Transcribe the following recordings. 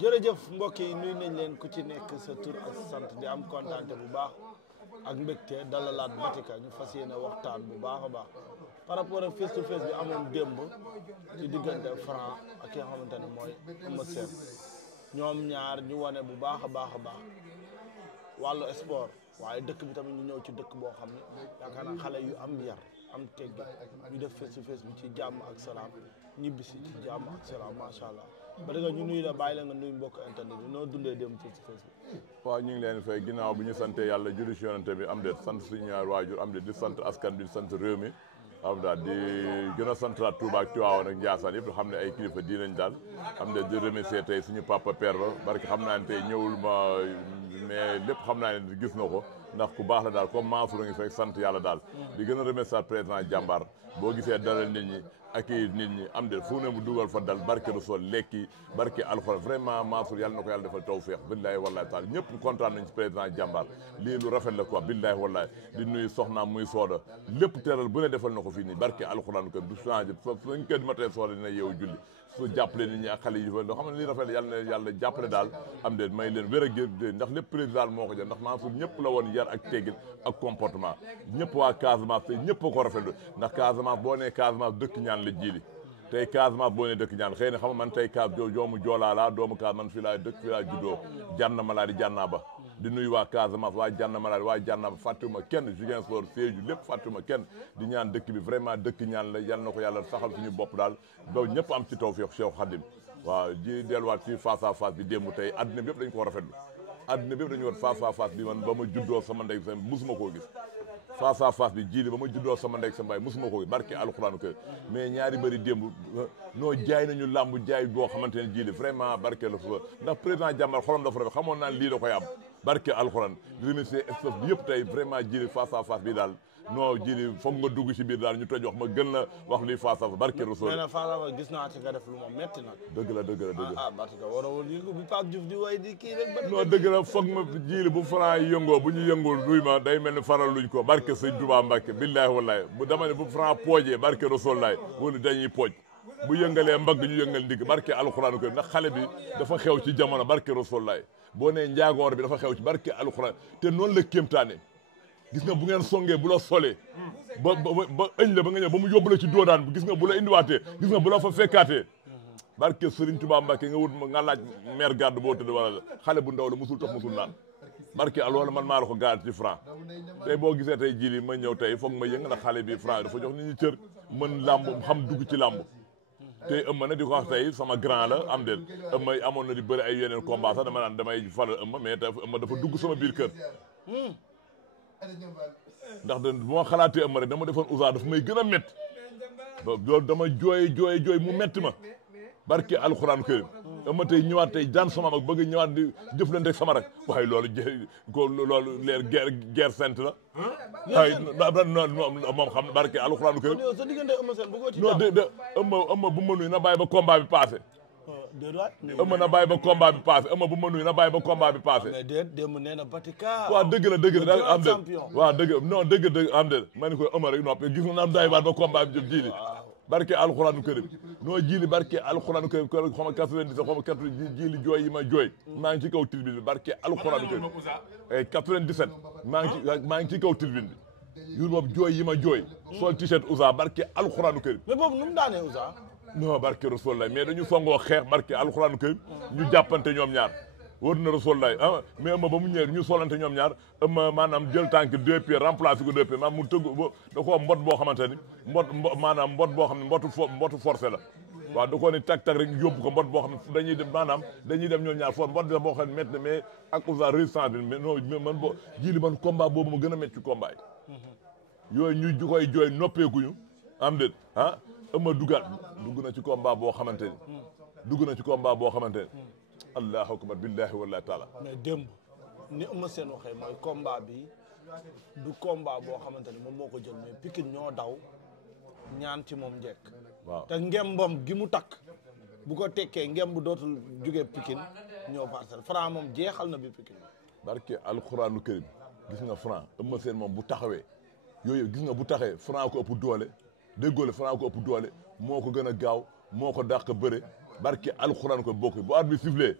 jërëjëf mbokk yi nuyu nañ leen ku ci nekk sa tur ak sant di am kontaante bu baax ak mbégte dalalaat Batika ñu fas yéene waxtaan bu baax a baax par rapport ak face to face bi amoon démb ci diggante Franc ak ki nga xamante ne mooy Eumeu Sène ñoom ñaar ñu wane bu baax a baax wàllu sport waaye dëkk bi tamit ñu ñëw ci dëkk boo xam ne yaakaar naa xale yu am yar am teggi ñu def face to face bi ci jàmm ak salaam ñibbisi ci jàmm ak salaam macha allah ba dëgg ñu nuyu la bàyyi la nga nuyu mbokk internet bi noo dundee dem face to face bi. waaw ñu ngi leen fay ginnaaw bi ñu sante yàlla julli ci yonente bi am de sant suñu ñaar waajur am de di sant askan bi di sant réew mi am daal di gën a sant la Touba ak Tivaouane ak Ndiassane yëpp xam ne ay kilifa diinañ daal am de di remercier tey suñu papa père ba barke xam naa ne tey ñëwul ma mais lépp xam naa ne gis na ko ndax ku baax la daal comme Mansour ngi fekk sant yàlla daal di gën a remercier président jàmbaar boo gisee dalal nit ñi ak nit ñi am de fu ne mu dugal fa dal barke Rasul lekki barke alxuraan vraiment Mansour yàlla na ko yàlla defal tawfeex billaahi wallaahi taala ñëpp kontaan nañ ci président jàmbaar lii lu rafet la quoi billaahi wallaahi di nuyu soxnaam muy sooda lépp teral bu ne defal na ko fii nii barke alxuraan ko du changé fañ kër matee sooda dina yeewu julli su jàppale nit ñi ak xale yi loo xam ne lii rafet yàlla na yàlla jàppale daal am de may leen wér a gé ndax lépp président moo ko jël ndax Mansour ñëpp la woon yar ak teggin ak comportement ñëpp waa Casamance tey ñëpp a ko rafetlu ndax Casamance boo nee Casamance dëkk ñaan la jiili tey Casamance boo nee dëkk ñaan xëy na xam nga man tey doomu joolaa laa doomu Casamance man fii laa dëkk fii laa juddoo jànna ma laa di jànnaa ba di nuyu waa Casamance waa jànna ma laa di waa jànnaa ba fàttewuma kenn Ziguinchor Sédhiou lépp fàttewuma kenn di ñaan dëkk bi vraiment dëkk ñaan la yal na ko yàlla saxal suñu bopp daal ba ñëpp am ci tawfeex Cheikh Khadim waaw di delluwaat ci face à face bi démb tey adduna bi yëpp dañu ko rafetlu adduna bi yëpp dañu war face à face bi man ba ma juddoo sama ndey sa musuma koo gis face à face bi jiili ba ma juddoo sama ndey sa mbaay musuma koo gis barke alxuraanu kër mais ñaari bëri démb noo jaay nañu làmb jaay boo xamante ne jiili vraiment barke la fa ndax président jàmbar xolam dafa rafet xamoon naan lii da koy am barke alxuraan di remercier staff bi yëpp tey vraiment jiili face à face bi daal non jili foog nga dugg ci biir daal ñu toj wax ma gën la wax lii face à face barke Rasul. nee na face à face gis naa ci nga def lu ma metti nag. dëgg la. ah Batika waroon yëngu bu Pape Diouf di way di kii rek. non dëgg la foog ma jili bu Franc yëngoo bu ñu yëngul duy ma day mel ni faral luñ ko barke Sëñ Tuubaa Mbàkke billaahi wallaahi bu dama ne bu Franc poojee barke Rasul laay wala dañuy pooj bu yëngalee mbagg ñu yëngal ndigg barke alxuraan ko ndax xale bi dafa xew ci jamono barke Rasul laay boo nee njaagoor bi dafa xew ci barke alxuraan te noonu la kéemtaane gis nga bu ngeen songee bu la solee ba ëñ la ba nga ñëw ba mu yóbbu la ci doodaan bi gis nga bu la indiwaatee gis nga bu la fa fekkaatee barke Serigne Touba Mbacke nga wut nga laaj maire garde boo tëdd wala xale bu ndaw la musul tox musul naan barke loolu man maa la ko gaar ci Franc tey boo gisee tey jii ma ñëw tey foog ma yëng ndax xale bi Franc dafa jox nit ñi cër mën làmb xam dugg ci làmb tey ëmma na di ko wax tey sama grand la am den ëmma amoon na di bëri ay yeneen combat sax dama naan damay faral ëmma mais ëmma dafa dugg sama biir kër ndax de bu ma xalaatee ëmma rek dama defoon usa dafa may gën a métti loolu dama jooy mu métti ma barke alxuraan karim ëmma tey ñëwaat tey daan sama mag bëgg ñëwaat di jëflante sama rek waaye loolu leer guerre sainte la ay moom xam barke alxuraan karim non de ëmma bu ma nuyu na bàyyi ba combat bi passé ëmma na bàyyi ba combat bi passé ëmma bu ma nuyu na bàyyi ba combat bi passé mais déet démb nee na Batika waaw dëgg la daal am de waaw dëgg am de ma ni ko ëmma rek noppi gis nga naan daay baat ba combat bi jëm jiili barke alxuraanu karim noo jiili barke alxuraanu karim ko xama 97 xama 80 jiili jooy yi ma jooy maa ngi ci kaw tribune bi barke alxuraanu karim 97 maa ngi ci kaw tribune bi yur boobu jooy yi ma jooy sol t-shirt Ouza barke alxuraanu karim mais boobu nu mu daanee Ouza non barke Rasulullah mais dañu songoo xeex barke alxuraanu karim ñu jàppante ñoom ñaar wër na Rasulullah ah mais ëmma ba mu ñëwee ñu solante ñoom ñaar ëmma maanaam jël tànk 2 pieds remplacé ko 2 pieds maanaam mu tëgg da koo mbot boo xamante ni maanaam mbot boo xam ne mbotu forcé la waaw da koo ni tak rek yóbbu ko mbot boo xam ne dañuy dem maanaam dañuy dem ñoom ñaar foofu mbot bi boo xam ne métti na mais ak Ouza résistance bi mais non man boo jili man combat boobu ma gën a métti ci combat yi yooyu ñu koy jooy noppeekuñu am déet ah ëmma dugg na ci combat boo xamante ni allahu akbar billahi wallahi taala mais démb ni Eumeu Sène waxee mooy combat bi du combat boo xamante ni moom moo ko jël mais Pikine ñoo daw ñaan ci moom njekk waaw te ngembam gi mu takk bu ko tekkee ngemb dootul jógee Pikine ñëw Parcelles Franc moom jeexal na bi Pikine barke alxuraanu karim gis nga Franc Eumeu Sène moom bu taxawee yooyu gis nga bu taxee Franc ko ëpp doole déggoole Franc ko ëpp doole moo ko gën a gaaw moo ko dàq bëre barke alxuraan ko bokk bu arbitre bi sifflé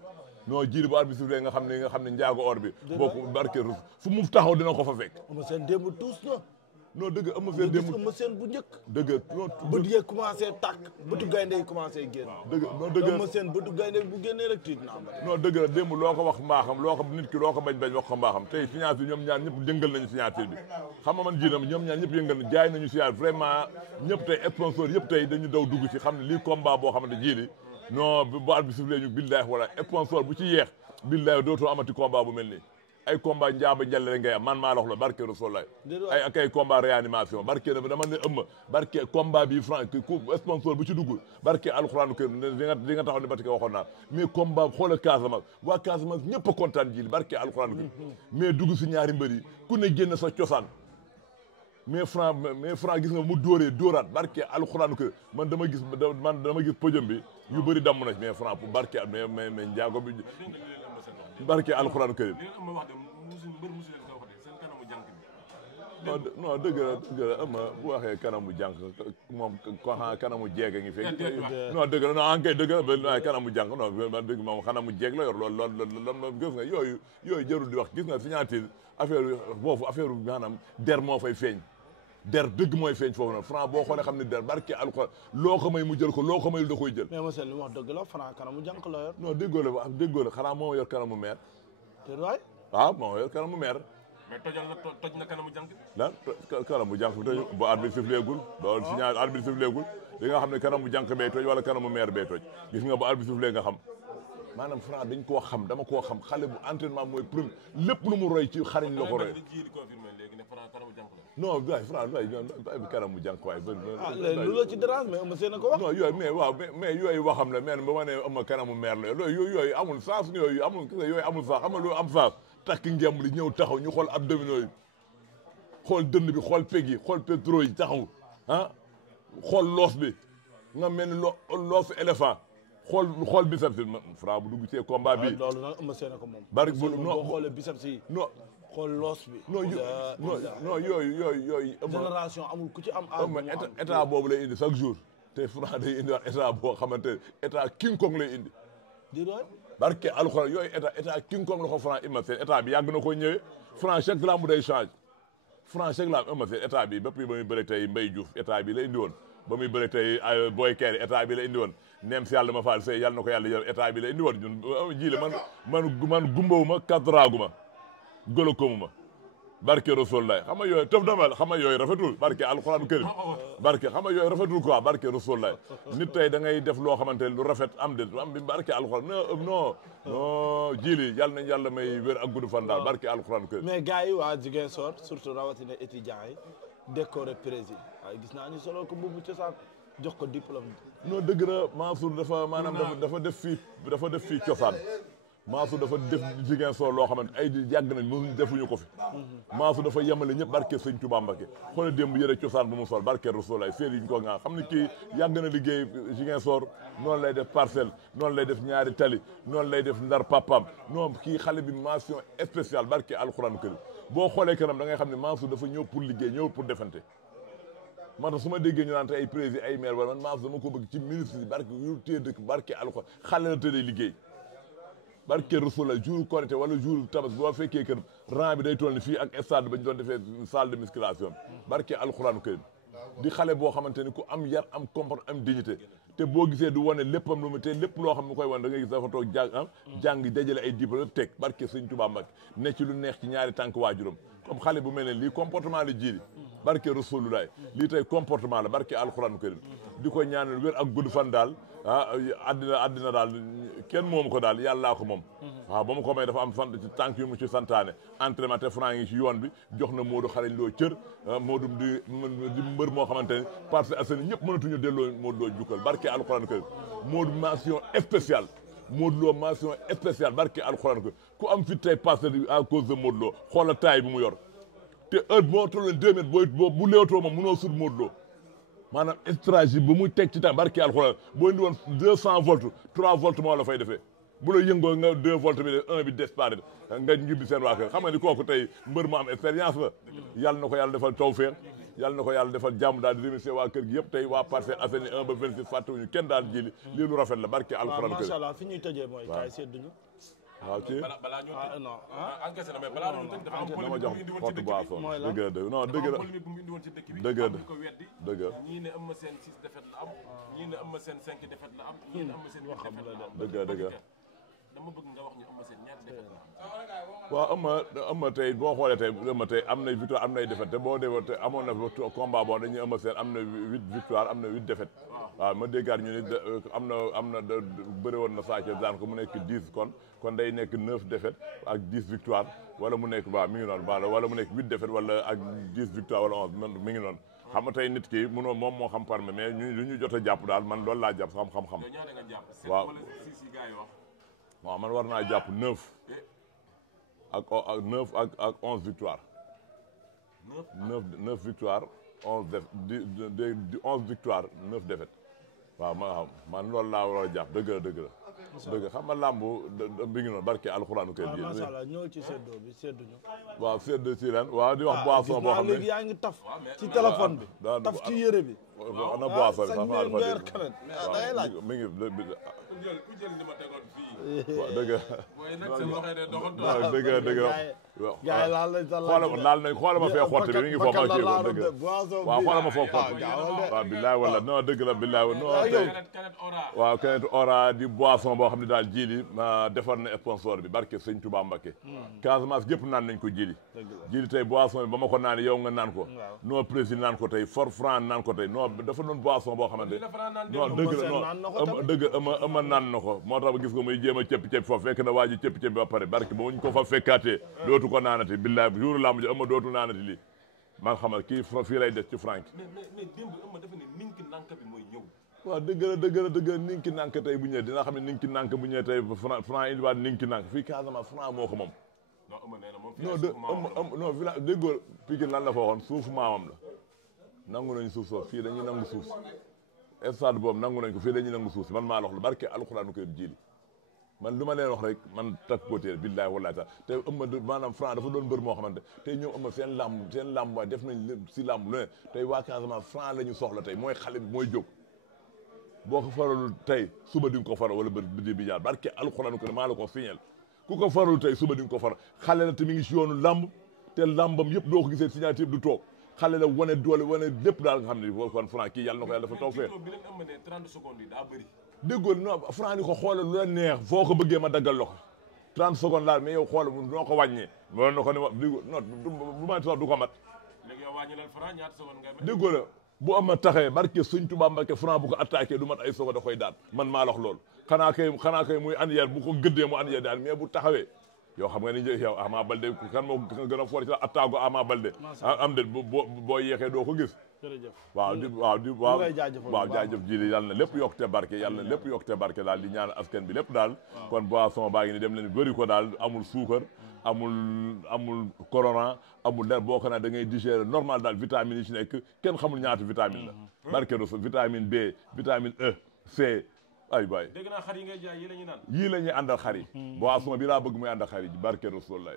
non jiili bu arbitre bi sifflé nga xam ne njaago or bi boo ko barke rus fu mu taxaw dina ko fa fekk Eumeu Sène démb tuus na non dëgg Eumeu Sène démb Eumeu Sène bu njëkk dëgg non bët yee commencé tàkk bëtu gaynde yi commencé génn dëgg Eumeu Sène bëtu gaynde bu génnee rek tiit na am non dëgg la démb loo ko wax mbaaxam loo ko nit ki loo ko bañ wax ko mbaaxam tey signature ñoom ñaar ñëpp yëngal nañu signature bi xam nga man jiinam ñoom ñaar ñëpp yëngal na jaay nañu signature vraiment ñëpp tey sponsor yëpp tey dañu daw dugg ci xam ne lii combat boo xamante jiili non bu arbitre bi sifflé ñu billahi wala sponsor bu ci yeex billahi dootoo amati combat bu mel nii ay combat njaaba njale rek ngay am man maa la wax la barke Rasulullah ay ak ay combat réanimation barke dama ne ëmma barke combat bi franc ku sponsor bu ci dugg barke alxuraanu kër di nga taxaw ne Batika waxoon naa mais combat xoolal Casamance waa Casamance ñëpp a kontaan ji barke alxuraanu kër mais dugg si ñaari mbër yi ku ne génn sa cosaan mais franc gis nga mu dóoraat barke alxuraanu kër man dama gis podium bi yu bëri damm na mais franc pour barke mais njaago bi barke alxuraan karim non dëgg la ama bu waxee kanamu jànq moom kanamu jeeg a ngi fekk non dëgg la non ankay dëgg la kanamu jànq non dëgg moom kanamu jeeg la yor loolu gis nga yooyu jarul di wax gis nga signature affaire boofu affaire maanaam der moo fay feeñ der dëgg mooy feeñ foofu nag franc boo xoolee xam ne der barke alxuraan loo ko may mu jël ko loo ko may da koy jël mais monsieur li mu wax dëgg la franc kanamu jànq la yor non déggoo la xanaa moo yor kanamu meer te waay waaw moo yor kanamu meer mais toj na kanamu jànq lan kanamu jànq bi toj bu arbitre siffléegul ba signal arbitre siffléegul di nga xam ne kanamu jànq bee toj wala kanamu meer bee toj gis nga bu arbitre sifflé nga xam maanaam franc dañ koo xam dama koo xam xale bu entraînement mooy premier lépp lu mu roy ci xariñ la ko roy non waay franc waay bi kanamu jànq waay lu la ci dérange mais Eumeu Sène a ko wax non yooyu mais waaw mais yooyu waxam la mais ba ma ne ama kanamu meer la yooyu amul sens yooyu amul sens xam nga lu am sens takk ngemb li ñëw taxaw ñu xool abdominaux yi xool dënd bi xool peg yi xool pétro yi taxaw ah xool loos bi nga mel ni loosu éléphant xool biceps bi franc bu dugg ci combat bi loolu nag Eumeu Sène ko moom bari boo xoolee biceps yi non xool loos bi non yooyu génération amul ku ci am état boobu lay indi chaque jour te franc day indi wax état boo xamante état king kong lay indi di doy barke alxuraan yooyu état king kong la ko franc Eumeu Sène état bi yàgg na ko ñëwee franc chaque lamb day change franc chaque lamb Eumeu Sène état bi bépp ba muy bëre tey Mbaye Diouf état bi la indi woon ba muy bëre tey Boy Kéré état bi la indi woon nem si yàlla ma faal sey yàlla na ko yàlla jël état bi la indi woon ñun jile man gumbawuma kadraaguma golokomuma barke Rasulullah xam nga yooyu tëf damal xam nga yooyu rafetul barke alxuraan karim barke xam nga yooyu rafetul quoi barke Rasulullah nit tey da ngay def loo xamante ne lu rafet am de am bi barke alxuraan non jili yàlla nañ yàlla may wér ak gudd fan daal barke alxuraan karim mais gars yi waa Ziguinchor surtout rawatina étudiants yi décoré président waaye gis naa ni solo ko mbubu cosaan jox ko diplôme non dëgg la Mansour dafa maanaam dafa def fii cosaan Mansour dafa def Ziguinchor loo xamante ay di yàgg nañ mënuñ defuñu ko fi Mansour dafa yemale ñëpp barke sëñ Touba Mbacké xoolal démb yëre cosaan bu mu sol barke Rasulullah féer yi ñu ko nga xam ne kii yàgg na liggéey Ziguinchor noonu lay def Parcelles noonu lay def ñaari tali noonu lay def Ndar papam non kii xale bi mention spéciale barke alxuraan kër boo xoolee kanam da ngay xam ne Mansour dafa ñëw pour liggéey ñëw pour defante man tax su ma déggee ñu naan ay président ay maire wala man Mansour dama ko bëgg ci ministre yi barke yu téye dëkk barke alxuraan xale la tëddee liggéey barke Rasulullah jour Korité wala jour Tabaski boo fekkee kër rang bi day toll ni fii ak stade ba ñu doon defee salle de musculation barke alxuraanu karim di xale boo xamante ni ku am yar am comportement am dignité te boo gisee du wane léppam lu mu te lépp loo xam ne koy wane da ngay gis dafa toog jàng dajale ay diplôme teg barke sëñ Tuubaa Mbàkke ne ci lu neex ci ñaari tànk waajuram comme xale bu mel ne lii comportement la jiili barke Rasulullah lii tey comportement la barke alxuraanu karim di ko ñaanal wér ak gudd fan daal àddina daal kenn moomu ko daal yàllaa ko moom waaw ba mu ko may dafa am sant ci tànk yu mu ci santaane entraînement te franc ngi ci yoon bi jox na Modou xarañ loo cër Modou di mbër moo xamante ne parce que askan ñëpp mënatuñu delloo Modou loo jukkal barke alxuraan kër Modou mention spéciale Modou Lo mention spéciale barke alxuraan kër ku am fi tey passé à cause de Modou Lo xoola taay bi mu yor te heure boo tollee 2 mètres boo bu léewtoo moom mënoo sut Modou Lo maanaam stratégie bu muy teg ci temps barke alxuraan boo indi woon 200 volts 3 volts moo la fay defee bu la yëngoo nga 2 volts bi de 1 bi disparaître nga ñibbi seen waa kër xam nga ni kooku tey mbër mu am expérience la yàlla na ko yàlla defal tawfeex yàlla na ko yàlla defal jàmm daal di remercier waa kër gi yëpp tey waa Parcelles Assainies 1 ba 26 fàttewuñu kenn daal jili lii lu rafet la barke alxuraan macha allah fi ñuy tëjee mooy kaay sedduñu waaw ci balaa ñu non encaissé na mais balaa ñu tëj dafa am dama jox porte boisson mooy lan dëgg la dëgg non dëgg la polémique bu mu indi woon ci dëkk bi dëgg la am ñu ko weddi dëgg la ñii ne Eumeu Sène 6 défaites la am ñii ne Eumeu Sène 5 défaites la am ñii ne Eumeu Sène 8 défaites la am dëgg la dëgg la dama bëgg nga wax ñu Eumeu Sène ñaata défaites la am waaw Eumeu tey boo xoolee tey Eumeu tey am na victoire am nay défaite te boo dee te amoon na combat boo dañuy Eumeu Sène am na 8 victoire am na 8 défaite waaw ma déggaat ñu ni am na bëri woon na Sa Thiès daan ko mu nekk 10 kon day nekk 9 défaite ak 10 victoire wala mu nekk mi ngi noonu wala mu nekk 8 défaite wala ak 10 victoire wala 11 mi ngi noonu xam nga tey nit ki mënoo moom moo xam par mais lu ñu jot a jàpp daal man loolu laa jàpp xam-xam waaw waaw man war naa jàpp 9 ak 9 ak 11 victoire 9 victoire 11 11 victoire 9 défaite waaw man loolu laa war a jàpp dëgg la dëgg xam nga làmb bi ngi noonu barke alxuraanu kay bi macha allah ñëw ci séddoo bi sédduñu waaw sédd si ren waaw di wax boisson boo xam ne léegi yaa ngi taf ci téléphone bi taf ci yére bi ana boisson bi sax mi ngi ku jël ni ma tegoon fii waaw dëgg waaye nag seen loxo de doxantu dëgg gars yi laal nañ xoolal ma fee xotti bi mi ngi foofu ak kii ko dëgg waaw xoolal ma foofu xotti waaw billaay wala non dëgg la billaay non waaw Kanet Ora di boisson boo xam ne daal jili defar na sponsor bi barke sëñ Touba Mbacké Casamance gépp naan nañ ko jili tey boisson bi ba ma ko naan yow nga naan ko non président naan ko tey for franc naan ko tey non dafa doon boisson boo xamante non dëgg la non dëgg ëma naan na ko moo tax ba gis ko muy jéem a cëpp foofu fekk na waa ji cëpp ba pare barke ba ñu ko fa fekkaatee dootu ko naanati billaay jour lamb ji ëma dootu naanati lii maa nga xamal kii fii lay des ci franc mais démb ëma dafa ne ninki nanka bi mooy ñëw waaw dëgg la ninki nank tey bu ñëwee dina xam ne ninki nank bu ñëwee tey franc indiwaat ninki nank fii Casamance franc moo ko moom non village déggoo Pikine lan la fa waxoon suuf maamam la nangu nañ suuf soof fii dañuy nangu suuf si stade boobu nangu nañ ko fii dañuy nangu suuf si man maa la wax lu barke alxuraanu koy jili man lu ma leen wax rek man tak côté billahi wallahi ta te ëmma maanaam franc dafa doon mbër moo xamante tey ñoom ëmma seen làmb waaye def nañ lépp si làmb lu ne tey waa Casamance franc la ñu soxla tey mooy xale bi mooy jóg boo ko faralul tey suba di nga ko faral wala bidi bi jaar barke alxuraanu ko maa la ko signal ku ko faralul tey suba di nga ko faral xale la te mi ngi si yoonu làmb te làmbam yëpp doo ko gisee signature du toog xale la wane doole wane lépp daal nga xam ne boo kon franc kii yàlla na ko yàlla dafa toog fee bi leen am ne 30 secondes yi daa bëri déggoo non franc ni ko xoolal lu la neex foo ko bëggee ma daggal la ko 30 secondes laal mais yow xoolal noo ko wàññee loolu na ko ne ma déggoo non bu ma sax du ko mat léegi yow wàññi leen franc ñaata secondes ngay déggoo la bu am ma taxee barke Sëñ Tuubaa Mbàkke franc bu ko attaqué du mat ay secondes da koy daan man maa la wax loolu xanaa kay muy anière bu ko gëddee mu anière daal mais bu taxawee yow xam nga ni yow Ama Baldé kan moo gën a fort ci la attaque Ama Baldé am de boo yeexee doo ko gis waaw jaajëf ji li yàlla na lépp yokkute barke yàlla na lépp yokkute barke daal di ñaan askan bi lépp daal kon boisson baa ngi ni dem leen bëri ko daal amul suukar amul colorant amul leer boo ko naa da ngay digérer normal daal vitamine yi ci nekk kenn xamul ñaata vitamine la barke Rasul vitamine B vitamine E C ay baay dégg naa xar yi ngay jaay yii la ñuy naan yii la ñuy àndal xar yi boisson bi laa bëgg muy àndal xar yi barke Rasul lay